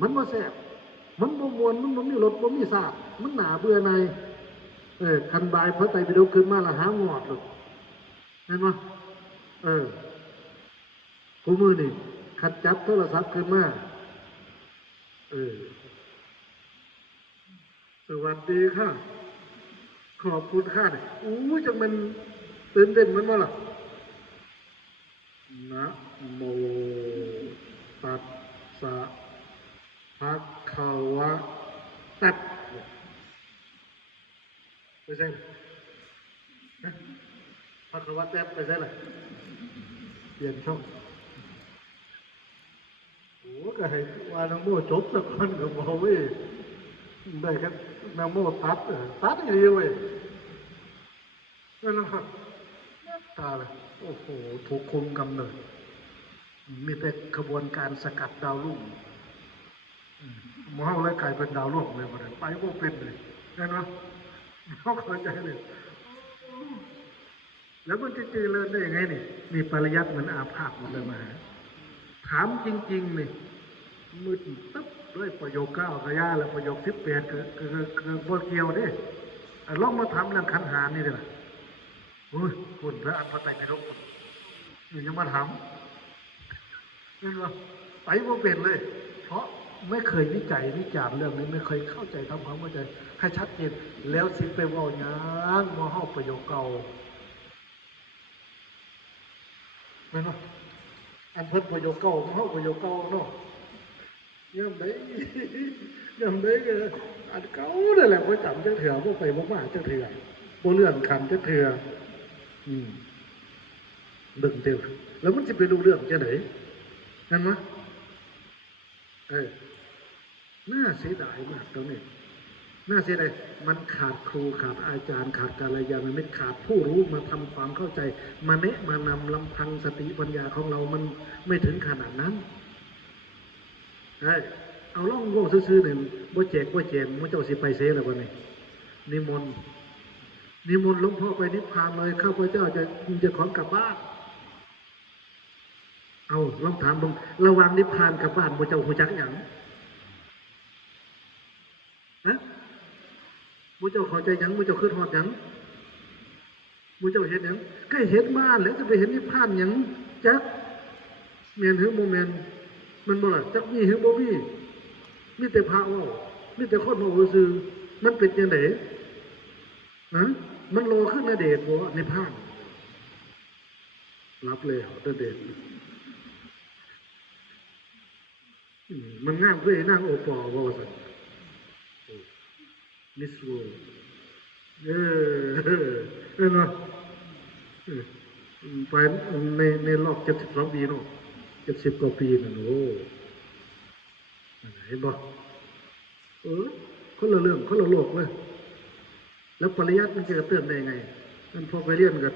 มันบ่แซ่บมันบ่มวนมันบ่มีรสบ่มีชาติมันหนาเบื่อในคันบายพระไตรปิฎกขึ้นมาละหางอดหรอกเห็นบ่เออกูมือนี่ขัดจับโทรศัพท์ขึ้นมาเออสวัสดีค่ะขอบคุณค่ะอู้จังมันตื่นเต้นมันว่าล่ะนะโมตัสสะภะคะวะตัดไปใช่นะภะคะวะแต๊บไปใช่เลยเปลี่ยนช่องโอ้ก็ให้ว่าน้องโมจบสักคนก็บอกเว้ยได้แค่น้องโมตัดอีกทีเว้ยนั่นแหละครับตาเลยโอ้โหถูกคุมกำเนิดมีแต่ขบวนการสกัดดาวรุ่งมองแล้วกลายเป็นดาวรุ่งเลยไปพวกเป็นเลยเห็นไหมเขาเข้าใจเลยแล้วมันจะเจริญได้ยังไงนี่มีปริยัติเหมือนอาภาพมันเลยมาถามจริงๆนี่มืดตึ๊บด้วยประโยค9กระยาแล้วประโยค18คือบ่เกี่ยวดิลองมาทำเรื่องขันหานี่เลยโอ้ยคุณพระอัฏฐไตรปิฎกยังมาถามนี่ว่าไปว่าเป็นเลยเพราะไม่เคยวิจัยวิจารณ์เรื่องนี้ไม่เคยเข้าใจทำความเข้าใจให้ชัดเจนแล้วสิไปว่าอย่างมาห้าประโยคเก่าไม่เนาะอันเพิ่นประโยคเก่ามาห้าประโยคเก่าเนาะย่ำได้ย่ำได้ก็อันเก่าเลยแหละพอจำจะเถื่อพวกไปพวกมาจะเถื่อพวกเรื่องขันจะเถื่อดึงเดียวแล้วมันจะไปดูเรื่องจะไหนนั่นมะน่าเสียดายมากตรงนี้น่าเสียดายมันขาดครูขาดอาจารย์ขาดกัลยาณมิตรขาดผู้รู้มาทำความเข้าใจมาแนะมานำลำพังสติปัญญาของเรามันไม่ถึงขนาดนั้นเอาล่องโง่ซื่อๆหนึ่งบ่แจกมันเจ้าสิไปเสียแล้ววันนี้นิมนต์หลวงพ่อไปนิพพานเลยข้าพเจ้าจะขอกลับบ้านเอาลองถามบังระหว่างนิพพานกับบ้านบ่เจ้าหูจักอย่างนะบ่เจ้าเข้าใจอย่างบ่เจ้าขึ้นหอดอย่างบ่เจ้าเห็นอย่างก็เห็นบ้านแล้วจะไปเห็นนิพพานอย่างจักเมียนหรือโมเมนมันบ่ล่ะจักมีหรือบ่มีแต่พระว่ามีแต่คนมาซื่อมันเป็นยังไงมันโลขึ้นนาเดชบ่ในภาครับเลยนาเดชมันง่ามเพื่อนั่งโอปอว่าสันมิสโวเนาะไปในรอบ72 ปีเนาะ70 กว่าปีน่ะโอ้เห็นบ่คนละเรื่องคนละโลกเลยแล้วปริยัติมันจะเตือนได้ไงมันพอไปเรียนกับ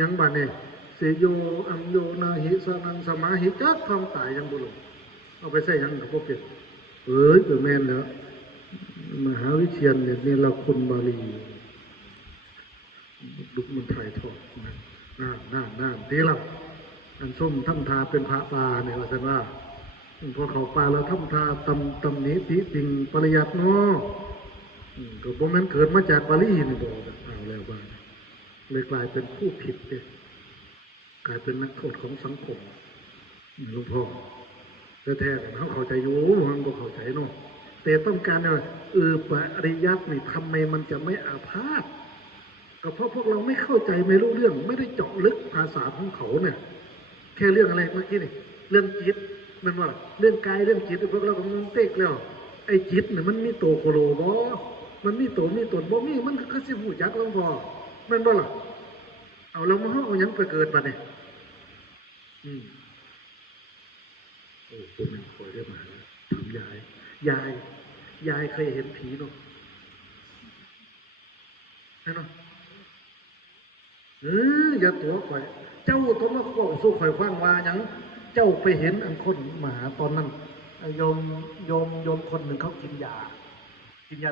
ยังบ้านเนี่ยเสยโยอัมโยนาหิสนังสมาหิจักทำตายยังบุรุษเอาไปใส่ยังกับพวกเป็ดเกิดแม่นแล้วมหาวิเชียรเนี่ยนี่เราคนบาลีดุมันถ่ายทอดน่าตีเราอันส้มทำทาเป็นพระปาเนี่ยว่าสันว่าพอเขาปาแล้วทำทาตำหนิติติงปริยัติเนาะก็บ่แม่นเกิดมาจากบาลีนี่บอกเอาแล้วบ้างเลยกลายเป็นผู้ผิดเลยกลายเป็นนักโทษของสังคมหลวงพ่อแท้ๆเขาเข้าใจอยู่มันก็เข้าใจเนาะแต่ต้องการเนี่ยปริยัตินี่ทำไมมันจะไม่อาพาธก็เพราะพวกเราไม่เข้าใจไม่รู้เรื่องไม่ได้เจาะลึกภาษาของเขาเนี่ยแค่เรื่องอะไรเมื่อกี้นี่เรื่องจิตมันว่าเรื่องกายเรื่องจิตพวกเราก็มันเต๊กแล้วไอ้จิตเนี่ยมันมีโตโคโลบ่มันมีตัวมีตนบ่มีมันก็สิหูจักหลวงพ่อมันบ่ล่ะเอาแล้วมาเอาหยังไปเกิดปะเนี่ยโอ้ผมยังคอยได้มาถามยายเคยเห็นผีเนาะใช่เนาะอย่าตัวข่อยเจ้าตัวมาบอกสู้ข่อยฟังว่าหยังเจ้าไปเห็นอันคนมาหาตอนนั้นโยมคนหนึ่งเขากินยา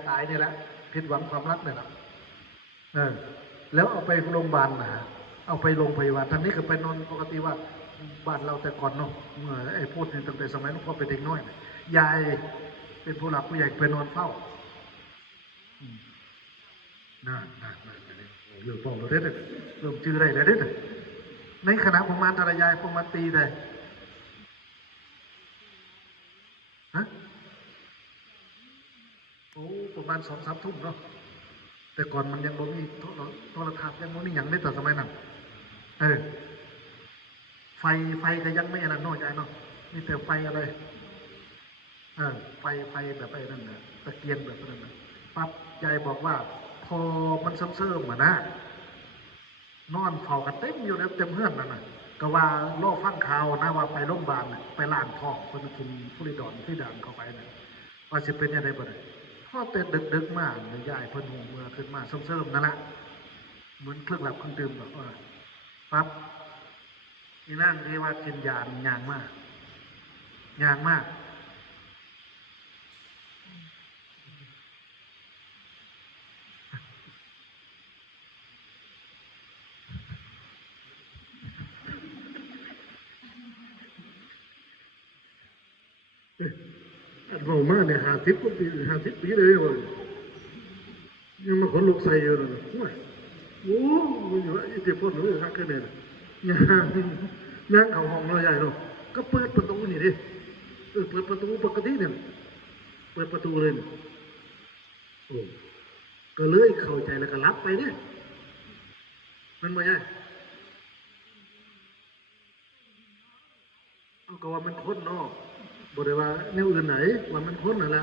ตายนี่แหละผิดหวังความรักเนี่ยนะแล้วเอาไปโรงพยาบาลนะเอาไปโรงพยาบาลทางนี้ก็ไปนอนปกติว่า บ้านเราแต่ก่อนเนาะเมื่อไอ้พูดเนี่ยตั้งแต่สมัยหลวงพ่อเป็นเด็กน้อยยายเป็นผู้หลักผู้ใหญ่ไปนอนเฝ้าน่าเรื่องเฝ้าเราได้เลยเริ่มจื้อได้แล้วได้เลยในขณะประมาณทารยายประมาณตีได้ฮะโอ้ประมาณ2-3 ทุ่มเนาะแต่ก่อนมันยังบ่มีโทรทัศน์ยังบ่มีอย่างในแต่สมัยนั้นเออไฟก็ยังไม่อะไรน้อยใจเนาะมีแต่ไฟอะไรไฟแบบไอ้นั่นนะตะเกียงแบบนั้นนะปั๊บยายบอกว่าพอมันเสื่อมๆมานะนอนเฝ้ากันเต็มอยู่แล้วเต็มเฮือนนั่นน่ะก็ว่าโลกฟังข่าวนะว่าไปโรงพยาบาลไปล้างท้องคนกินฟุริดอนที่ด่านเข้าไปนะว่าจะเป็นยังไงบ้างพอแต่ดึกๆมากเลยยายเพิ่นหูเมื่อขึ้นมาเสื่อมๆนั่นแหละเหมือนเครื่องหลับเครื่องดื่มแบบว่าปั๊บนี่นั่งเรียกว่ากินยานยางมากยางมากอันเบามากเนี่ย50 กว่าปี50 ปีเลยว่ะยังมาขนลุกใส่อยู่เลยโอ้มันอยู่อิทธิพลหรือฮักกันเนี่ยย่างเขาห้องเราใหญ่เนาะก็เปิดประตูนี่ดิเปิดประตูปกติเนี่ยเปิดประตูเลยโอ้ก็เลยเข้าใจแล้วก็รับไปเนี่ยมันไม่ใช่เอาก็ว่ามันค้นเนาะบอกเลยว่าแนวอื่นไหนว่ามันค้นน่ะละ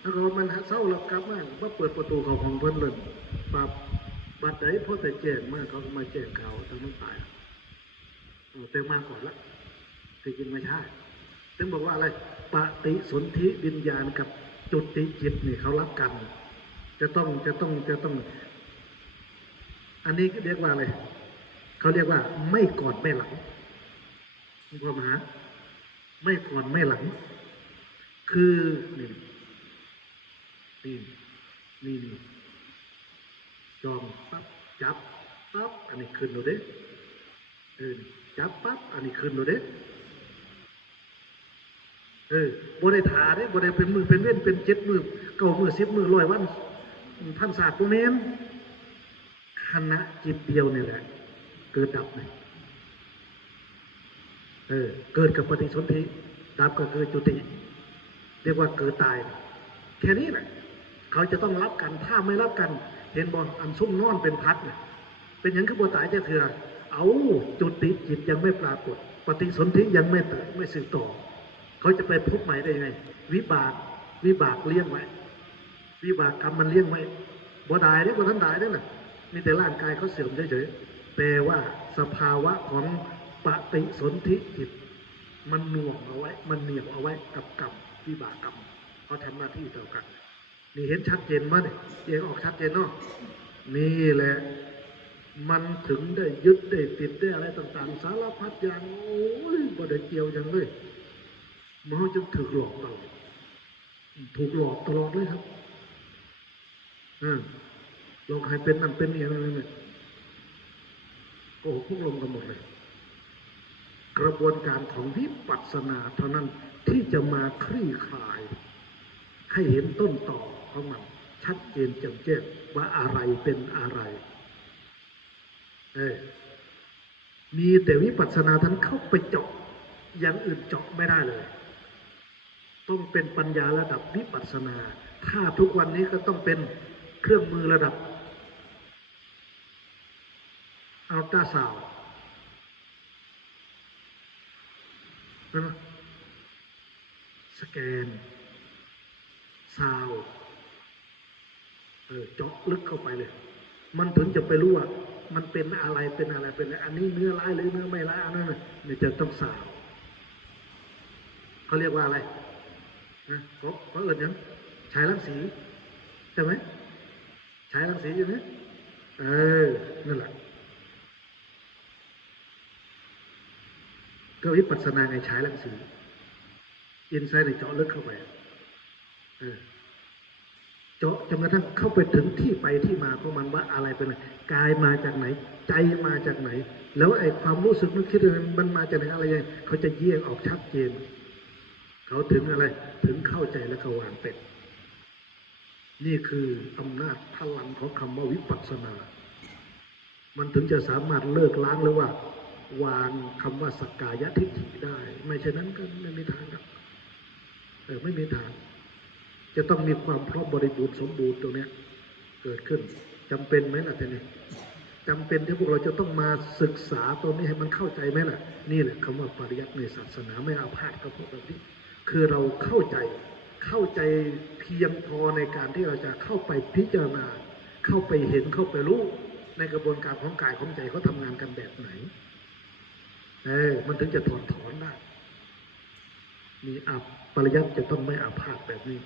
แล้วก็มันเศร้าแล้วกลับมาเปิดประตูเขาของเพิ่นเลยปรับบัดไหนพอแต่แจ้งมาเขามาแจ้งข่าวแต่มันตายเต็มมาก่อนละที่จริงไม่ใช่ถึงบอกว่าอะไรปฏิสนธิวิญญาณกับจุติจิตนี่เขารับกันจะต้องอันนี้เรียกว่าอะไรเขาเรียกว่าไม่ก่อนไม่หลังมีความหมายไม่ก่อนไม่หลังคือนี่นี่นี่จอมปั๊บจับปั๊บอันนี้ขึ้นดูเด้จับปั๊บอันนี้ขึ้นดูเด้บริฐาเด้บริเป็นมือเป็นเว้นเป็น7 มือ9 มือ10 มือ100 วันท่านศาสตร์ตัวเน้นคณะจิตเดียวนี่แหละเกิดดับเลยเกิดกับปฏิสนธิดับก็คือจุติเรียกว่าเกิดตายแค่นี้แหละเขาจะต้องรับกันถ้าไม่รับกันเห็นบอลอันซุ่มนอนเป็นพัดเนี่ยเป็นอย่างคือบัวตายจะเถื่อเอาจุติจิตยังไม่ปรากฏปฏิสนธิยังไม่สืบต่อเขาจะไปพบใหม่ได้ยังไงวิบากเลี้ยงไว้วิบากกรรมมันเลี้ยงไว้บัวตายนี่บัวท่านตายนี่แหละมีแต่ร่างกายเขาเสื่อมเฉยๆแต่ว่าสภาวะของปฏิสนธิจิตมันหน่วงเอาไว้มันเหนี่ยวเอาไว้กับกรรมวิบากกรรมเขาทำหน้าที่ต่อกันนี่เห็นชัดเจนมั้ยเนี่ยเองออกชัดเจนเนาะนี่แหละมันถึงได้ยึดได้ติดได้อะไรต่างๆสารพัดอย่างโอ้ยบ่ได้เกี่ยวอย่างเลยมันจะถูกหลอกตลอดถูกหลอกตลอดเลยครับหลอกให้เป็นนั่นเป็นนี่อะไรเนี่ยโอ้พวกลงกันหมดเลยกระบวนการของวิปัสสนาเท่านั้นที่จะมาคลี่คลายให้เห็นต้นต่อของมันชัดเจนแจ่มแจ้งว่าอะไรเป็นอะไรมีแต่วิปัสสนาท่านเข้าไปเจาะอย่างอื่นเจาะไม่ได้เลยต้องเป็นปัญญาระดับวิปัสสนาถ้าทุกวันนี้ก็ต้องเป็นเครื่องมือระดับอัลตราซาวด์สแกนซาวเจาะลึกเข้าไปเลยมันถึงจะไปรู้ว่ามันเป็นอะไรเป็นอะไรเป็นอะไรอันนี้เนื้อร้ายหรือเนื้อไม่ร้ายอันนั้นเนี่ยจะต้องสาวเขาเรียกว่าอะไรนะเขาเอิญยังฉายรังสีใช่ไหมฉายรังสีอยู่ไหมนั่นแหละก็วิปัสสนาไงฉายรังสีอินไซด์ในเจาะลึกเข้าไป เจาะจนกระทั่งเข้าไปถึงที่ไปที่มาของมันว่าอะไรเป็นอะไรกายมาจากไหนใจมาจากไหนแล้วไอ้ความรู้สึกนึกคิดมันมาจากไหนอะไรยังเขาจะแยกออกชัดเจนเขาถึงอะไรถึงเข้าใจและก็วางเป็นนี่คืออำนาจพลังของคำว่าวิปัสสนามันถึงจะสามารถเลิกล้างหรือว่าวางคำว่าสักกายทิฏฐิได้ไม่เช่นนั้นก็ไม่มีทางครับไม่มีทางจะต้องมีความพร้อมบริบูรณ์สมบูรณ์ตรงนี้เกิดขึ้นจำเป็นไหมล่ะท่านนี่จำเป็นที่พวกเราจะต้องมาศึกษาตรงนี้ให้มันเข้าใจไหมล่ะนี่แหละคำว่าปริยัติในศาสนาไม่อาพาธกับพวกเราที่คือเราเข้าใจเพียงพอในการที่เราจะเข้าไปพิจารณาเข้าไปเห็นเข้าไปรู้ในกระบวนการของกายของใจเขาทำงานกันแบบไหนมันถึงจะถอนได้มีปริยัติจะต้องไม่อาพาธแบบนี้